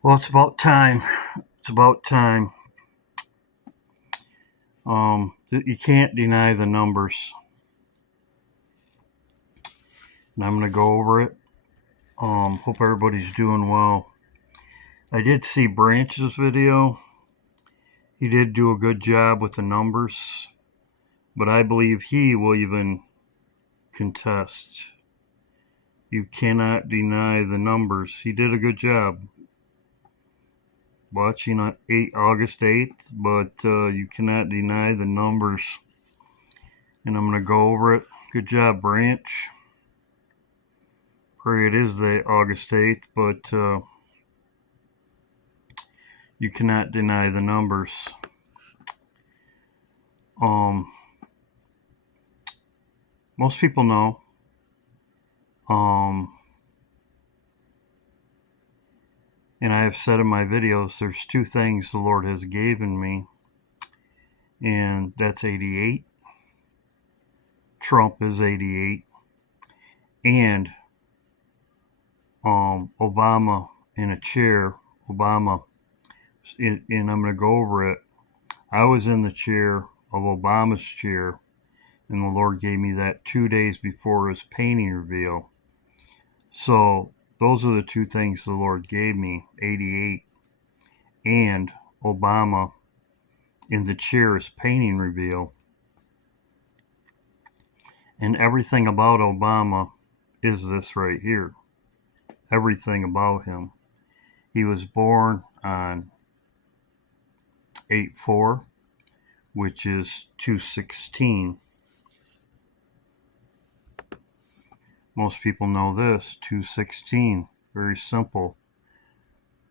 Well, it's about time. It's about time. You can't deny the numbers, and I'm gonna go over it. Hope everybody's doing well. I did see Branch's video. He did do a good job with the numbers, but I believe he will even contest. You cannot deny the numbers. He did a good job watching on August 8th, but you cannot deny the numbers. And I'm going to go over it. Good job, Branch. Pray it is the August 8th, but you cannot deny the numbers. Um, Most people know. Um, and I have said in my videos, there's two things the Lord has given me, and that's 88. Trump is 88, and Obama in a chair. Obama, and I'm going to go over it. I was in the chair of Obama's chair, and the Lord gave me that 2 days before his painting reveal. So those are the two things the Lord gave me, 88 and Obama in the chair his painting reveal. And everything about Obama is this right here. Everything about him. He was born on 8/4, which is 216. Most people know this, 216. Very simple.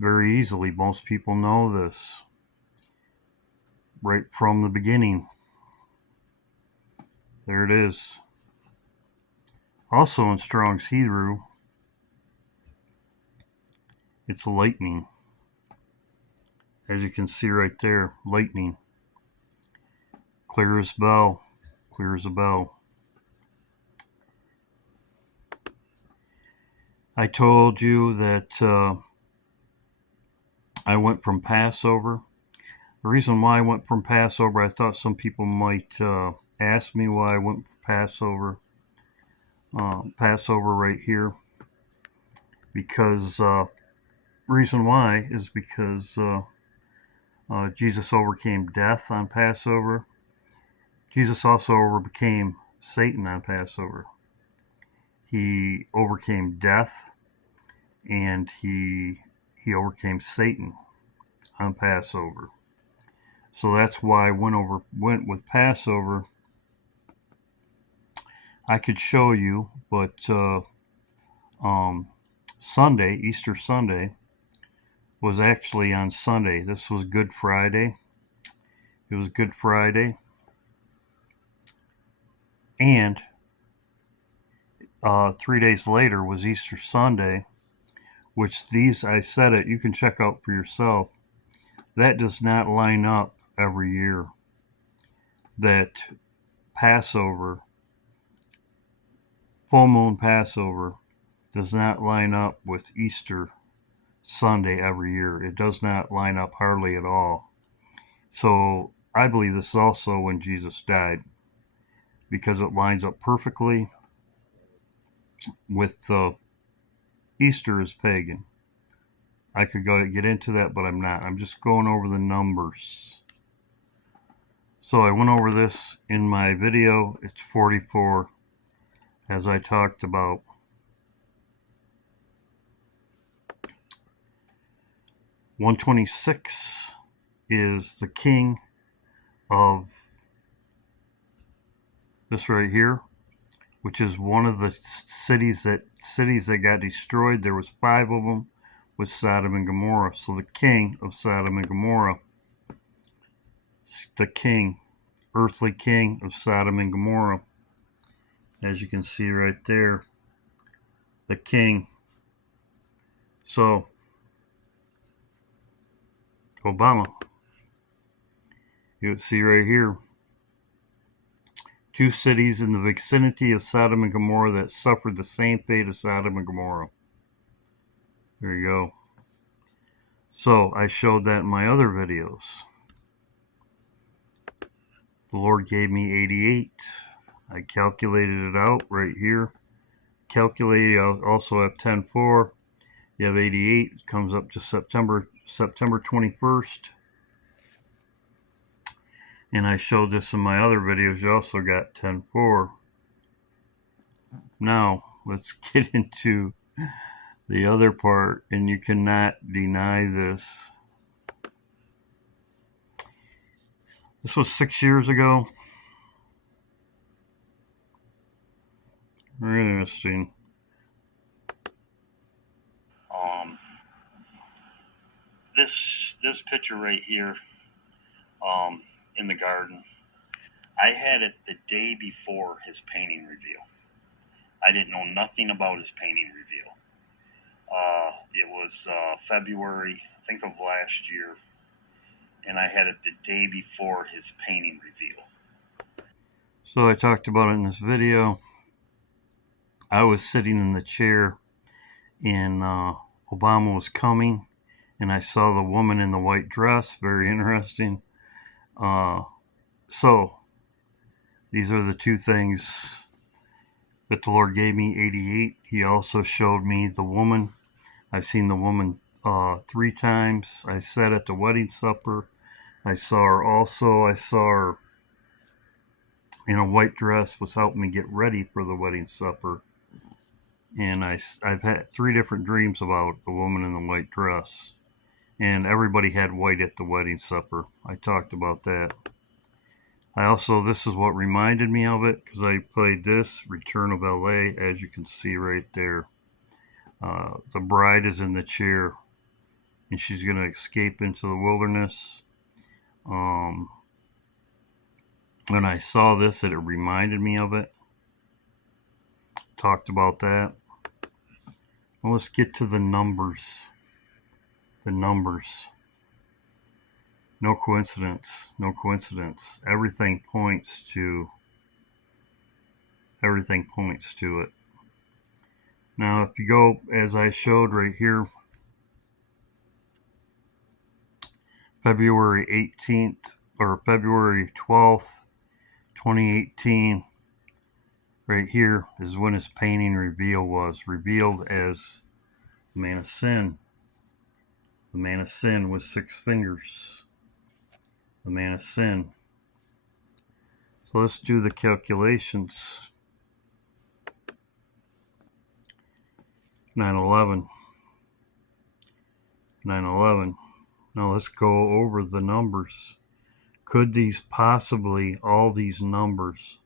Very easily, most people know this right from the beginning. There it is. Also in Strong's Hebrew, it's lightning. As you can see right there, lightning. Clear as bell. Clear as a bell. I told you that I went from Passover. The reason why I went from Passover, I thought some people might ask me why I went from Passover. Passover right here. Because reason why is because Jesus overcame death on Passover. Jesus also overcame Satan on Passover. He overcame death, and he overcame Satan on Passover. So that's why I went with Passover. I could show you, but Sunday, Easter Sunday, was actually on Sunday. This was Good Friday. It was Good Friday. And 3 days later was Easter Sunday, which these, I said it, you can check out for yourself. That does not line up every year. That Passover, full moon Passover, does not line up with Easter Sunday every year. It does not line up hardly at all. So I believe this is also when Jesus died, because it lines up perfectly with Easter is pagan. I could get into that, but I'm not. I'm just going over the numbers. So I went over this in my video. It's 44, as I talked about. 126 is the king of this right here, which is one of the cities that got destroyed. There was 5 of them, with Sodom and Gomorrah. So the king of Sodom and Gomorrah, the king, earthly king of Sodom and Gomorrah, as you can see right there, the king. So Obama, you see right here, 2 cities in the vicinity of Sodom and Gomorrah that suffered the same fate as Sodom and Gomorrah. There you go. So I showed that in my other videos. The Lord gave me 88. I calculated it out right here. Calculated, I also have 10-4. You have 88. It comes up to September 21st. And I showed this in my other videos. You also got 10-4. Now, let's get into the other part, and you cannot deny this. This was 6 years ago. Very interesting. This picture right here, in the garden, I had it the day before his painting reveal. I didn't know nothing about his painting reveal. It was February, I think, of last year, and I had it the day before his painting reveal. So I talked about it in this video. I was sitting in the chair, and Obama was coming, and I saw the woman in the white dress. Very interesting. So these are the two things that the Lord gave me. 88. He also showed me the woman. I've seen the woman 3 times. I sat at the wedding supper. I saw her also. I saw her in a white dress, was helping me get ready for the wedding supper. And I've had 3 different dreams about the woman in the white dress. And everybody had white at the wedding supper. I talked about that. This is what reminded me of it, because I played this, Return of LA, as you can see right there. The bride is in the chair, and she's going to escape into the wilderness. When I saw this, it reminded me of it. Talked about that. Well, let's get to the numbers. The numbers. No coincidence. No coincidence. Everything points to it. Now, if you go, as I showed right here, February 18th or February 12th, 2018, right here is when his painting reveal was revealed as the man of sin. The man of sin with 6 fingers. The man of sin. So let's do the calculations. 9/11. 9/11. Now let's go over the numbers. Could these possibly, all these numbers,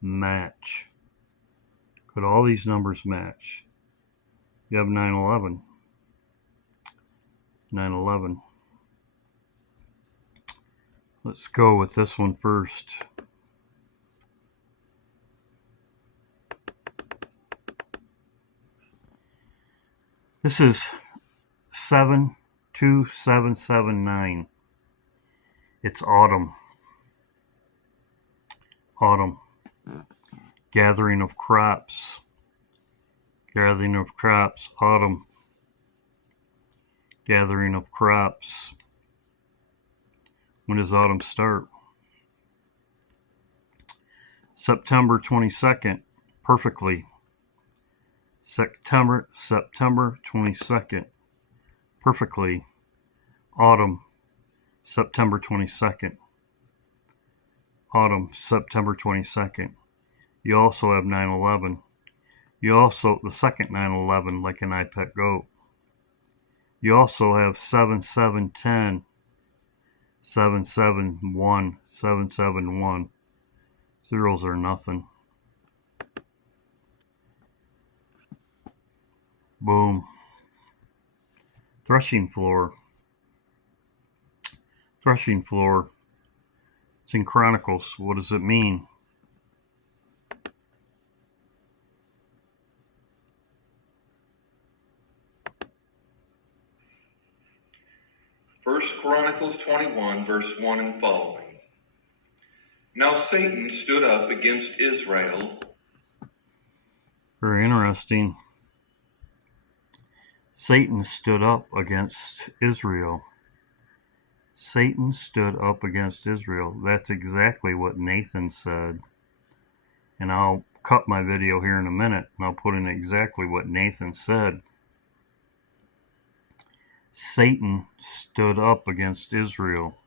match? Could all these numbers match? You have 9/11. 9/11. Let's go with this one first. This is 72779. It's autumn. Autumn. Gathering of crops. Gathering of crops. Autumn. Gathering of crops. When does autumn start? September 22nd. Perfectly. September 22nd. Perfectly. Autumn. September 22nd. Autumn. September 22nd. You also have 9/11. You also, the second 9/11, like an iPet goat. You also have 7710, 771, 771. Zeros are nothing. Boom. Threshing floor. Threshing floor. It's in Chronicles. What does it mean? First Chronicles 21, verse 1 and following. Now Satan stood up against Israel. Very interesting. Satan stood up against Israel. Satan stood up against Israel. That's exactly what Nathan said. And I'll cut my video here in a minute and I'll put in exactly what Nathan said. Satan stood up against Israel.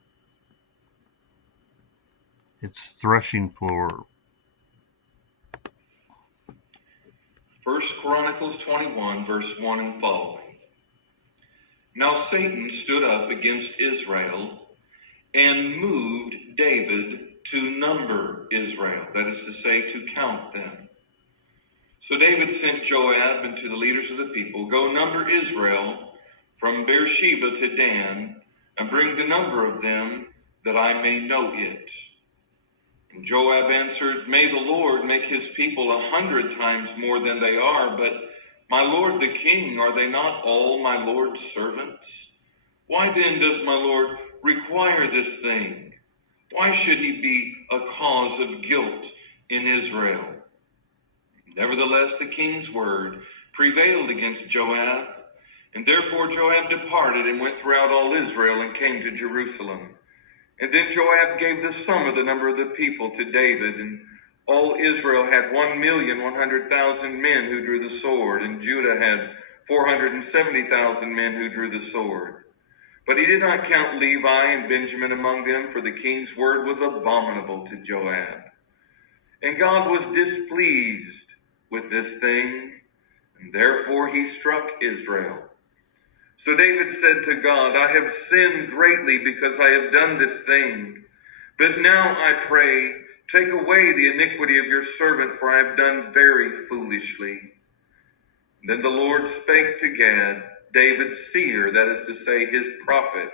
It's threshing floor. 1 Chronicles 21, verse 1 and following. Now Satan stood up against Israel and moved David to number Israel, that is to say, to count them. So David sent Joab and to the leaders of the people, "Go number Israel from Beersheba to Dan, and bring the number of them, that I may know it." And Joab answered, "May the Lord make his people 100 times more than they are, but my lord the king, are they not all my lord's servants? Why then does my lord require this thing? Why should he be a cause of guilt in Israel?" Nevertheless, the king's word prevailed against Joab, and therefore Joab departed and went throughout all Israel and came to Jerusalem. And then Joab gave the sum of the number of the people to David, and all Israel had 1,100,000 men who drew the sword, and Judah had 470,000 men who drew the sword. But he did not count Levi and Benjamin among them, for the king's word was abominable to Joab. And God was displeased with this thing, and therefore he struck Israel. So David said to God, "I have sinned greatly because I have done this thing. But now I pray, take away the iniquity of your servant, for I have done very foolishly." Then the Lord spake to Gad, David's seer, that is to say, his prophet,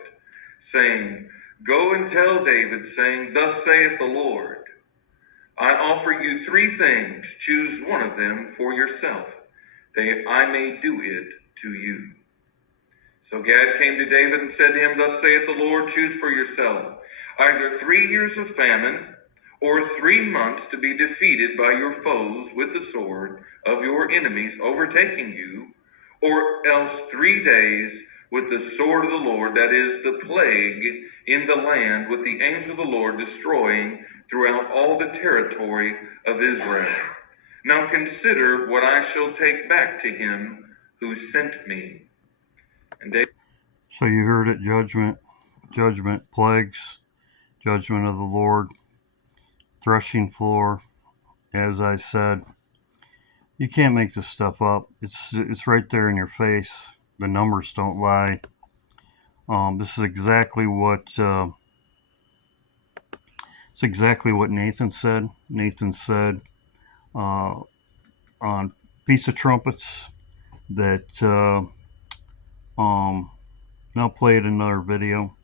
saying, "Go and tell David, saying, Thus saith the Lord, I offer you 3 things. Choose one of them for yourself, that I may do it to you." So Gad came to David and said to him, "Thus saith the Lord, choose for yourself either 3 years of famine, or 3 months to be defeated by your foes with the sword of your enemies overtaking you, or else 3 days with the sword of the Lord, that is, the plague in the land, with the angel of the Lord destroying throughout all the territory of Israel. Now consider what I shall take back to him who sent me." And David. So you heard it, judgment, plagues, judgment of the Lord, threshing floor. As I said, you can't make this stuff up. It's right there in your face. The numbers don't lie. This is exactly what Nathan said. Nathan said on Feast of Trumpets that I'll play it in another video.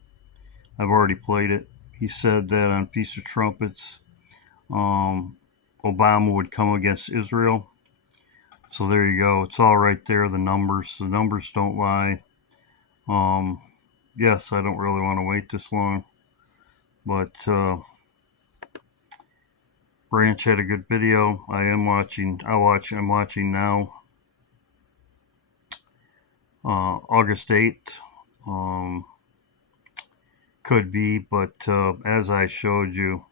I've already played it. He said that on Feast of Trumpets, Obama would come against Israel. So there you go. It's all right there. The numbers don't lie. Yes, I don't really want to wait this long, but Branch had a good video. I'm watching now. August 8th. Could be, but as I showed you,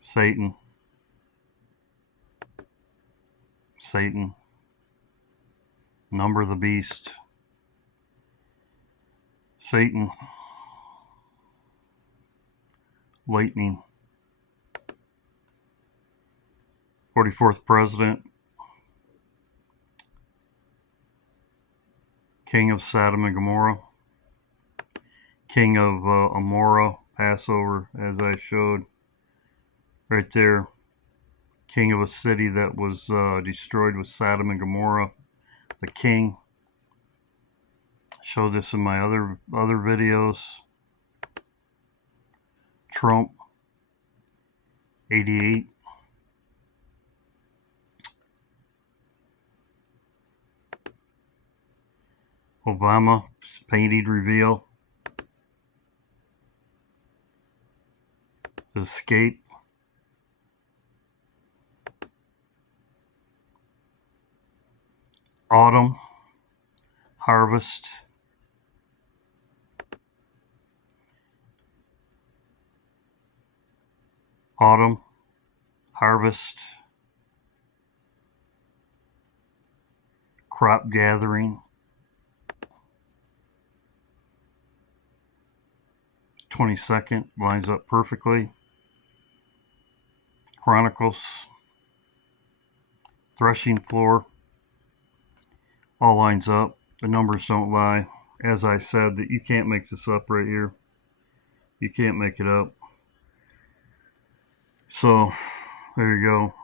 Satan, number of the beast, Satan, lightning, 44th president, king of Sodom and Gomorrah, king of Amorah, Passover, as I showed right there, king of a city that was destroyed with Sodom and Gomorrah, the king. Showed this in my other videos. Trump, 88. Obama, painted reveal. Escape. autumn, harvest, autumn, harvest, crop gathering, 22nd, lines up perfectly. Chronicles, threshing floor, all lines up. The numbers don't lie. As I said, that you can't make this up right here. You can't make it up. So there you go.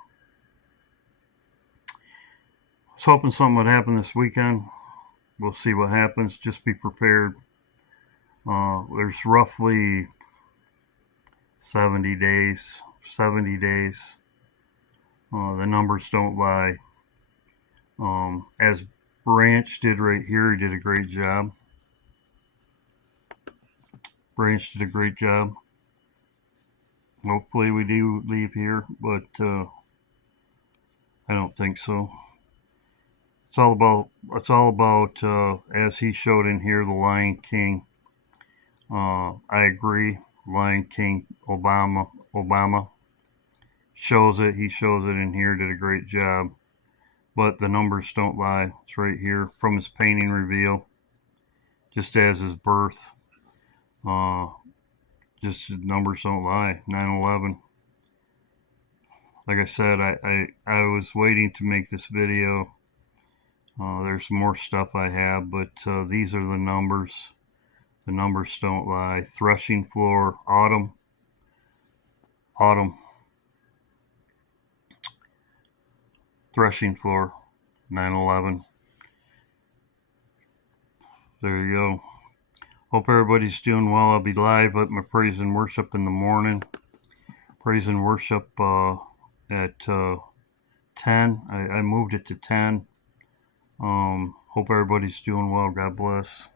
I was hoping something would happen this weekend. We'll see what happens. Just be prepared. There's roughly 70 days. 70 days. The numbers don't lie. As Branch did right here, he did a great job. Branch did a great job. Hopefully we do leave here, but I don't think so. It's all about as he showed in here, the Lion King. I agree. Lion King Obama shows it. He shows it in here. Did a great job. But the numbers don't lie. It's right here from his painting reveal. Just as his birth. Just the numbers don't lie. 9/11. Like I said, I was waiting to make this video. There's more stuff I have, but these are the numbers. The numbers don't lie. Threshing floor, autumn, autumn. Threshing floor, 9/11. There you go. Hope everybody's doing well. I'll be live at my praise and worship in the morning. Praise and worship at 10. I moved it to 10. Hope everybody's doing well. God bless.